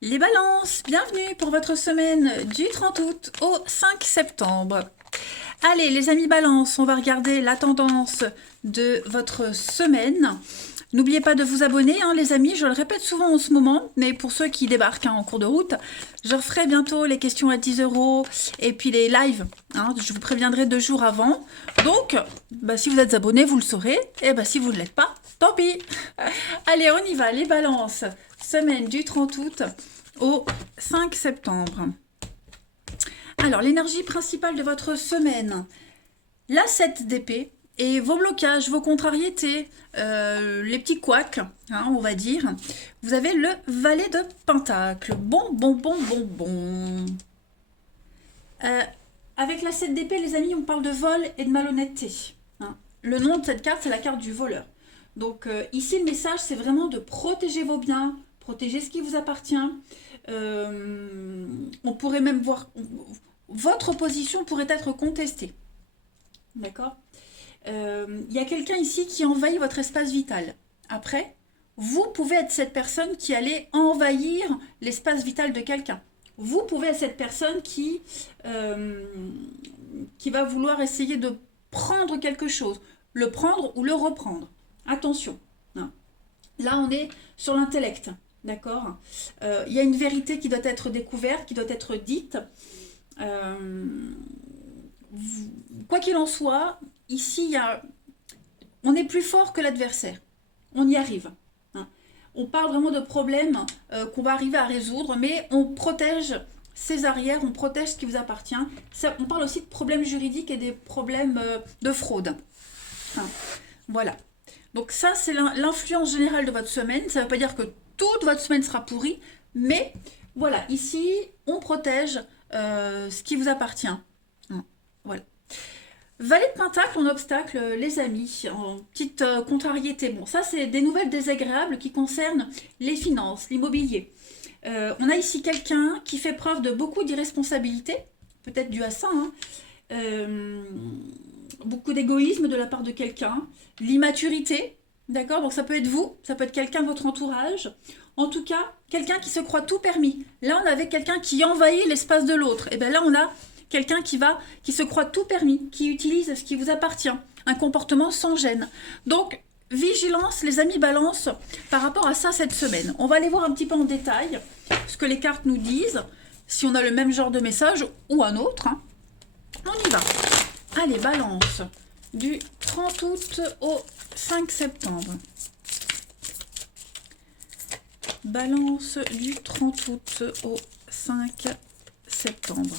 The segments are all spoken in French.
Les balances, bienvenue pour votre semaine du 30 août au 5 septembre. Allez les amis balance, on va regarder la tendance de votre semaine. N'oubliez pas de vous abonner les amis, je le répète souvent en ce moment, mais pour ceux qui débarquent en cours de route, je referai bientôt les questions à 10 € et puis les lives, je vous préviendrai 2 jours avant. Donc, si vous êtes abonné, vous le saurez, et si vous ne l'êtes pas, tant pis. Allez, on y va, les balances, semaine du 30 août au 5 septembre. Alors, l'énergie principale de votre semaine, la 7 d'épée, et vos blocages, vos contrariétés, les petits couacs, on va dire. Vous avez le valet de pentacle. Bon. Avec la 7 d'épée, les amis, on parle de vol et de malhonnêteté. Le nom de cette carte, c'est la carte du voleur. Donc ici, le message, c'est vraiment de protéger vos biens, protéger ce qui vous appartient. On pourrait même voir... Votre position pourrait être contestée. D'accord ? y a quelqu'un ici qui envahit votre espace vital. Après, vous pouvez être cette personne qui allait envahir l'espace vital de quelqu'un. Vous pouvez être cette personne qui va vouloir essayer de prendre quelque chose, le prendre ou le reprendre. Attention. Là, on est sur l'intellect. D'accord ? Il y a une vérité qui doit être découverte, qui doit être dite. Quoi qu'il en soit, ici, on est plus fort que l'adversaire. On y arrive. On parle vraiment de problèmes qu'on va arriver à résoudre, mais on protège ses arrières, on protège ce qui vous appartient. On parle aussi de problèmes juridiques et des problèmes de fraude. Voilà. Donc ça, c'est l'influence générale de votre semaine. Ça ne veut pas dire que toute votre semaine sera pourrie, mais voilà, ici, on protège ce qui vous appartient. Voilà. Valet de pentacle en obstacle, les amis, en petite contrariété. Bon, ça, c'est des nouvelles désagréables qui concernent les finances, l'immobilier. On a ici quelqu'un qui fait preuve de beaucoup d'irresponsabilité, peut-être dû à ça, beaucoup d'égoïsme de la part de quelqu'un, l'immaturité, d'accord? Donc ça peut être vous, ça peut être quelqu'un de votre entourage. En tout cas, quelqu'un qui se croit tout permis. Là, on avait quelqu'un qui envahit l'espace de l'autre. Et bien là, on a quelqu'un qui se croit tout permis, qui utilise ce qui vous appartient. Un comportement sans gêne. Donc, vigilance, les amis balance, par rapport à ça cette semaine. On va aller voir un petit peu en détail ce que les cartes nous disent, si on a le même genre de message ou un autre. On y va. Allez, balance, du 30 août au 5 septembre. Balance du 30 août au 5 septembre.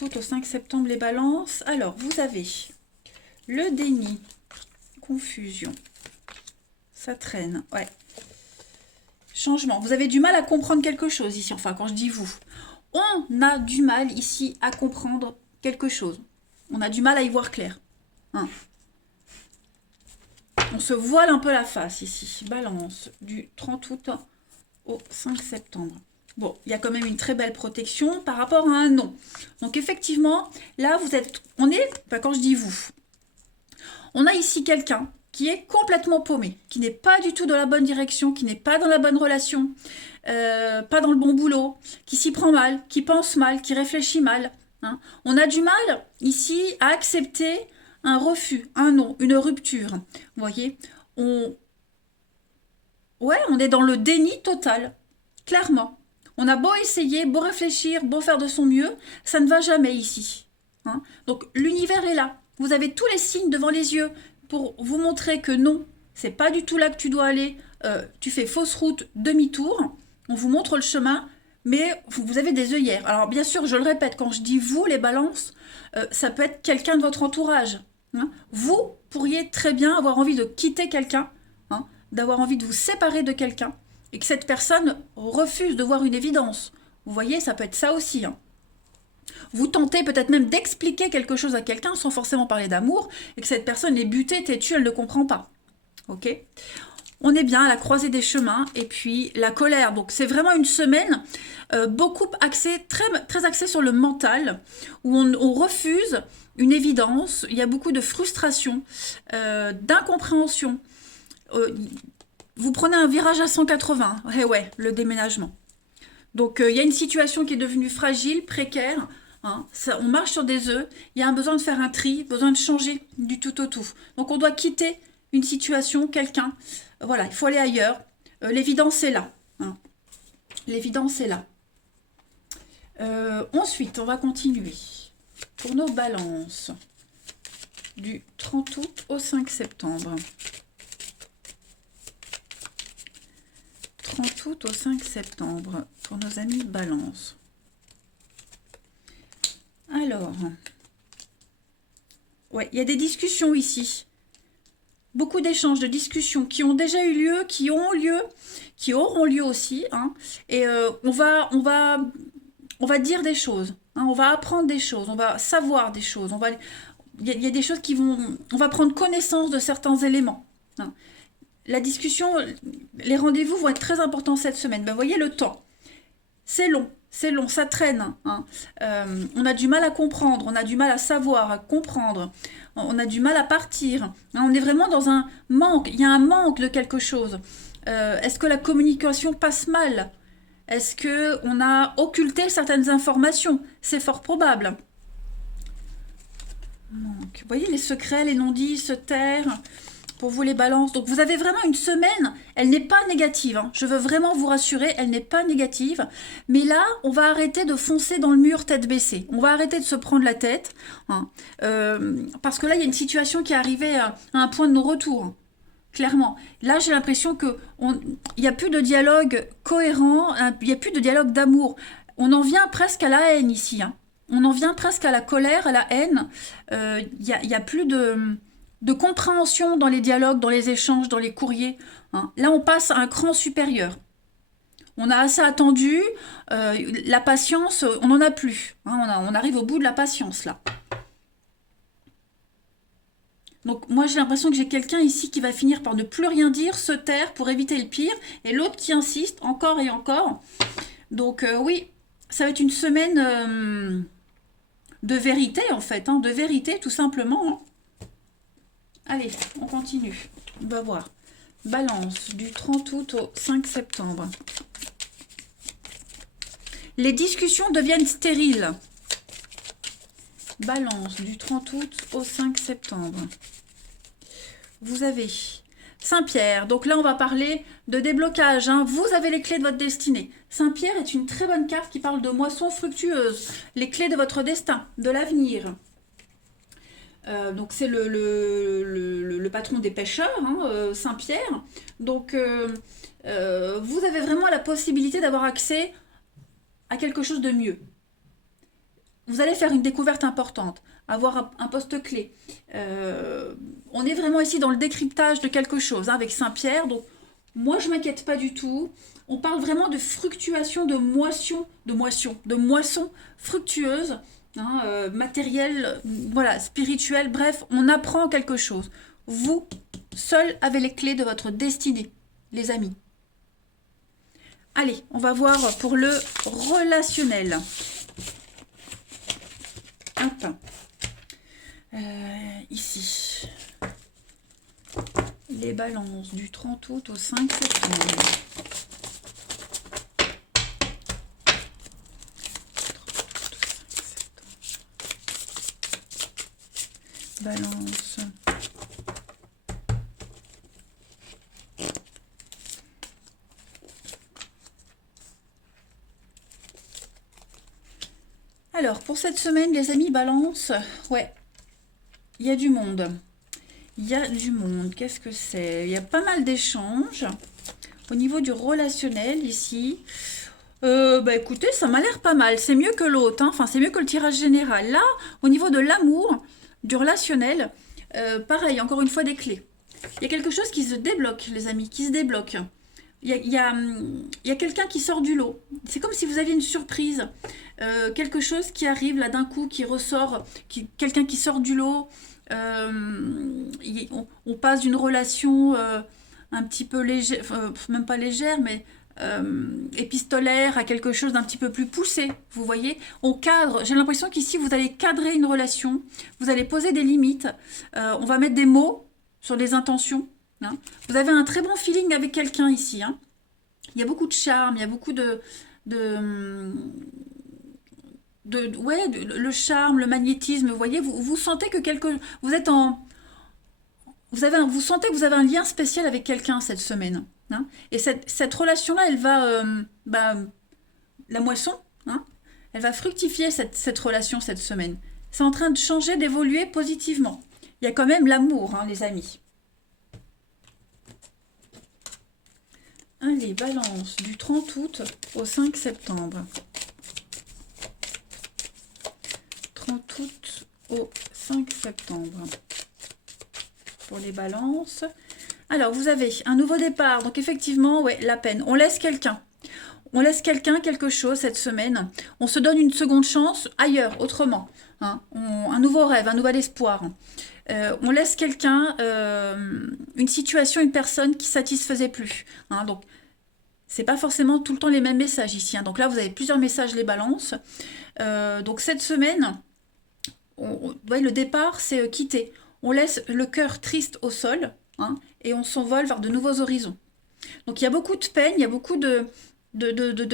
Août au 5 septembre, les balances. Alors, vous avez le déni, confusion, ça traîne, ouais. Changement, vous avez du mal à comprendre quelque chose ici, enfin, quand je dis vous. On a du mal ici à comprendre quelque chose. On a du mal à y voir clair. On se voile un peu la face ici. Balance, du 30 août au 5 septembre. Bon, il y a quand même une très belle protection par rapport à un non. Donc effectivement, là, quand je dis vous, on a ici quelqu'un qui est complètement paumé, qui n'est pas du tout dans la bonne direction, qui n'est pas dans la bonne relation, pas dans le bon boulot, qui s'y prend mal, qui pense mal, qui réfléchit mal. On a du mal ici à accepter un refus, un non, une rupture. Vous voyez, on est dans le déni total, clairement. On a beau essayer, beau réfléchir, beau faire de son mieux, ça ne va jamais ici. Donc l'univers est là. Vous avez tous les signes devant les yeux pour vous montrer que non, c'est pas du tout là que tu dois aller. Tu fais fausse route, demi-tour. On vous montre le chemin, mais vous avez des œillères. Alors bien sûr, je le répète, quand je dis vous, les balances, ça peut être quelqu'un de votre entourage. Vous pourriez très bien avoir envie de quitter quelqu'un, d'avoir envie de vous séparer de quelqu'un, et que cette personne refuse de voir une évidence. Vous voyez, ça peut être ça aussi. Vous tentez peut-être même d'expliquer quelque chose à quelqu'un sans forcément parler d'amour, et que cette personne est butée, têtue, elle ne comprend pas. Ok ? On est bien à la croisée des chemins, et puis la colère. Donc c'est vraiment une semaine beaucoup axée, très, très axée sur le mental, où on refuse une évidence, il y a beaucoup de frustration, d'incompréhension. Vous prenez un virage à 180, eh ouais, le déménagement. Donc il y a une situation qui est devenue fragile, précaire, hein, on marche sur des œufs, il y a un besoin de faire un tri, besoin de changer du tout au tout. Donc on doit quitter une situation, quelqu'un, voilà, il faut aller ailleurs. L'évidence est là, hein. L'évidence est là. Ensuite, on va continuer. Pour nos balances, du 30 août au 5 septembre. 30 août au 5 septembre, pour nos amis balance. Alors, ouais, il y a des discussions ici. Beaucoup d'échanges, de discussions qui ont déjà eu lieu, qui ont lieu, qui auront lieu aussi, hein. Et on va dire des choses, hein, on va apprendre des choses, on va savoir des choses, il y a des choses on va prendre connaissance de certains éléments, hein. La discussion, les rendez-vous vont être très importants cette semaine. Ben, voyez le temps, c'est long, ça traîne, hein. On a du mal à comprendre, on a du mal à savoir, à comprendre, on a du mal à partir, hein. On est vraiment dans un manque, il y a un manque de quelque chose. Est-ce que la communication passe mal? Est-ce qu'on a occulté certaines informations? C'est fort probable. Donc, vous voyez, les secrets, les non-dits se tairent pour vous les balances. Donc vous avez vraiment une semaine, elle n'est pas négative, hein. Je veux vraiment vous rassurer, elle n'est pas négative. Mais là, on va arrêter de foncer dans le mur tête baissée. On va arrêter de se prendre la tête, hein. Parce que là, il y a une situation qui est arrivée à un point de non-retour, hein. Clairement. Là, j'ai l'impression qu'il n'y a plus de dialogue cohérent, il n'y a plus de dialogue d'amour. On en vient presque à la haine ici, hein. On en vient presque à la colère, à la haine. Il y a plus de compréhension dans les dialogues, dans les échanges, dans les courriers, hein. Là, on passe à un cran supérieur. On a assez attendu, la patience, on n'en a plus, hein. On arrive au bout de la patience, là. Donc moi j'ai l'impression que j'ai quelqu'un ici qui va finir par ne plus rien dire, se taire pour éviter le pire, et l'autre qui insiste encore et encore. Donc oui, ça va être une semaine de vérité en fait, hein, de vérité tout simplement, hein. Allez, on continue, on va voir. Balance du 30 août au 5 septembre. Les discussions deviennent stériles. Balance du 30 août au 5 septembre. Vous avez Saint-Pierre. Donc là, on va parler de déblocage, hein. Vous avez les clés de votre destinée. Saint-Pierre est une très bonne carte qui parle de moisson fructueuse. Les clés de votre destin, de l'avenir. Donc c'est le patron des pêcheurs, hein, Saint-Pierre. Donc vous avez vraiment la possibilité d'avoir accès à quelque chose de mieux. Vous allez faire une découverte importante, avoir un poste clé. On est vraiment ici dans le décryptage de quelque chose, hein, avec Saint-Pierre. Donc, moi, je ne m'inquiète pas du tout. On parle vraiment de fructuation, de moisson fructueuse, hein, matérielle, voilà, spirituelle. Bref, on apprend quelque chose. Vous, seul, avez les clés de votre destinée, les amis. Allez, on va voir pour le relationnel. Hop. Ici. Les balances du 30 août au 5 septembre. Balance. Alors, pour cette semaine, les amis, balance, ouais, il y a du monde. Il y a du monde. Qu'est-ce que c'est? Il y a pas mal d'échanges. Au niveau du relationnel, ici, bah écoutez, ça m'a l'air pas mal. C'est mieux que l'autre, hein. Enfin, c'est mieux que le tirage général. Là, au niveau de l'amour, du relationnel, pareil, encore une fois, des clés. Il y a quelque chose qui se débloque, les amis, qui se débloque. Il y a quelqu'un qui sort du lot. C'est comme si vous aviez une surprise. Quelque chose qui arrive là d'un coup, qui ressort, quelqu'un qui sort du lot. On passe d'une relation un petit peu légère, même pas légère, mais épistolaire à quelque chose d'un petit peu plus poussé. Vous voyez, on cadre. J'ai l'impression qu'ici, vous allez cadrer une relation. Vous allez poser des limites. On va mettre des mots sur les intentions. Hein. Vous avez un très bon feeling avec quelqu'un ici. Hein. Il y a beaucoup de charme, il y a beaucoup le charme, le magnétisme. Vous voyez, vous sentez que vous êtes en, vous sentez que vous avez un lien spécial avec quelqu'un cette semaine. Hein. Et cette relation-là, elle va, la moisson, hein, elle va fructifier cette relation cette semaine. C'est en train de changer, d'évoluer positivement. Il y a quand même l'amour, hein, les amis. Allez, balance, du 30 août au 5 septembre. 30 août au 5 septembre. Pour les balances. Alors, vous avez un nouveau départ. Donc, effectivement, ouais, la peine. On laisse quelqu'un. On laisse quelqu'un quelque chose cette semaine. On se donne une seconde chance ailleurs, autrement. Hein. Un nouveau rêve, un nouvel espoir. On laisse quelqu'un, une situation, une personne qui satisfaisait plus. Hein. Donc, c'est pas forcément tout le temps les mêmes messages ici. Hein. Donc là, vous avez plusieurs messages, les balances. Donc, cette semaine, le départ, c'est quitter. On laisse le cœur triste au sol, hein, et on s'envole vers de nouveaux horizons. Donc il y a beaucoup de peine, il y a beaucoup de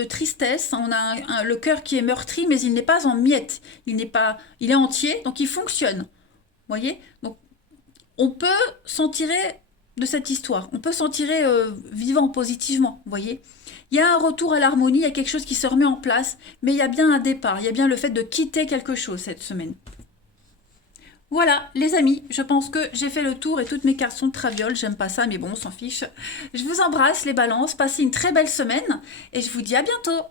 tristesse. On a le cœur qui est meurtri, mais il n'est pas en miettes. Il est entier, donc il fonctionne. Vous voyez? Donc on peut s'en tirer de cette histoire. On peut s'en tirer vivant, positivement. Vous voyez? Il y a un retour à l'harmonie, il y a quelque chose qui se remet en place, mais il y a bien un départ. Il y a bien le fait de quitter quelque chose cette semaine. Voilà, les amis, je pense que j'ai fait le tour et toutes mes cartes sont travioles. J'aime pas ça, mais bon, on s'en fiche. Je vous embrasse, les balances. Passez une très belle semaine et je vous dis à bientôt.